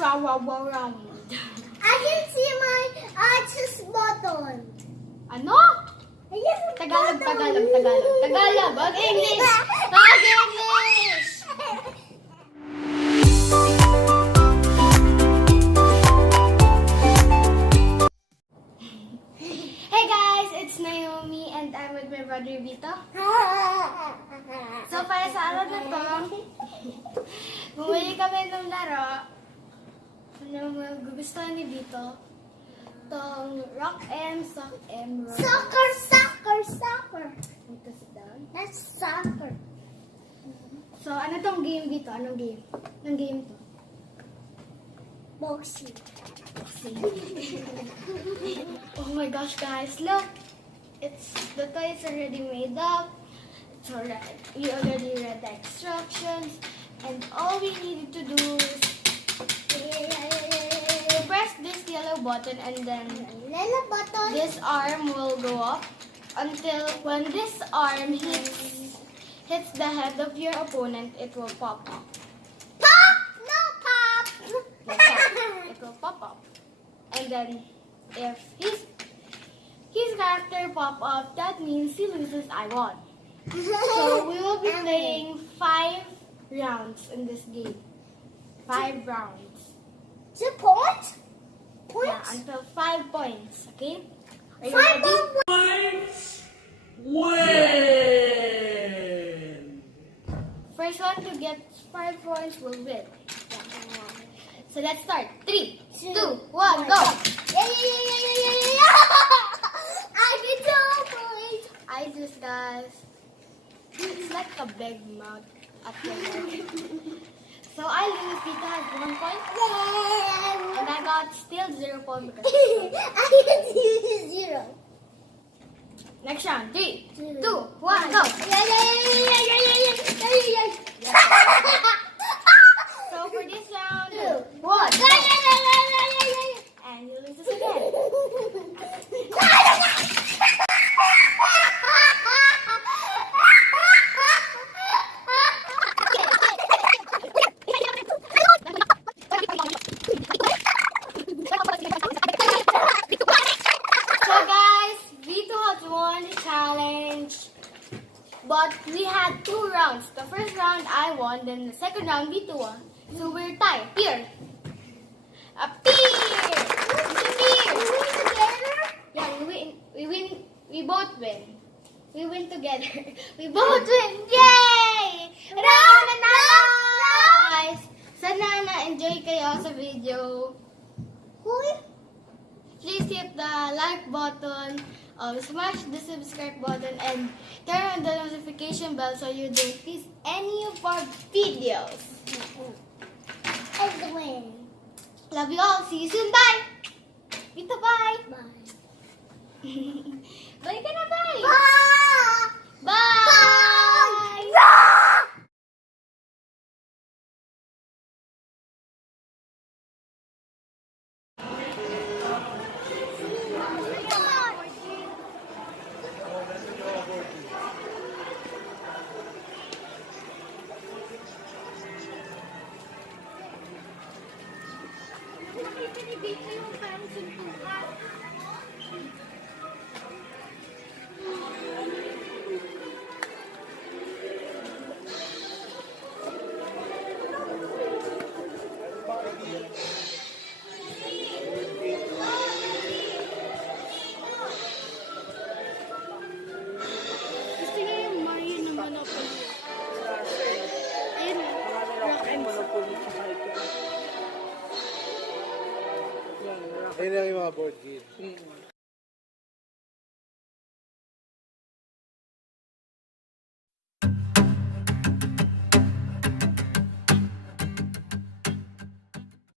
around. I can see my access button. Ano? Tagalog. Mag-English! Mag-English! Hey guys, it's Naomi and I'm with my brother Vito. So para sa araw na to, bumili kami ng laro na magugustuhan ni Vito. Tong Rock M, Sock M, Rock. Soccer. Vito, sit down. That's soccer. So ano tong game Vito? Anong game? Anong game to? Boxing. Oh my gosh guys, look! The toy is already made up. We already read the instructions, and all we needed to do is press this yellow button, and then this arm will go up until when this arm hits the head of your opponent, it will pop up. Pop! No pop! Like that. It will pop up. And then if his character pop up, that means he loses, I won. So we will be playing 5 rounds in this game. 5 rounds. Is it points? Yeah, until 5 points. Okay? Are you 5 ready? points. Win! First one to get 5 points will win. So let's start. 3, 2, 1, go! Yeah. I get 2 points. I just guys. It's like a big mouth at the end. So I lose. Vito has 1 point. Yeah. And I got still 0 points. I get 0. Next round. 3, 2, 1, go! Yeah. So for this round, 1, go! And you lose this again. So guys, Vito has won the challenge. But we had 2 rounds. The first round I won, then the second round Vito won. So we're tied. Here. Up here. Yeah, we win. We both win. We win together. We both win. Yay! Round and guys. Sana na-enjoy kayo sa video. Please hit the like button, smash the subscribe button, and turn on the notification bell so you don't miss any of our videos. I win. Love you all. See you soon. Bye. Vito, bye. Bye. Bye ka na, bye. Bye. Bye. Gusto niya yung Mario ng Monopoly. Ayun, Rock and Ayun lang yung mga board game.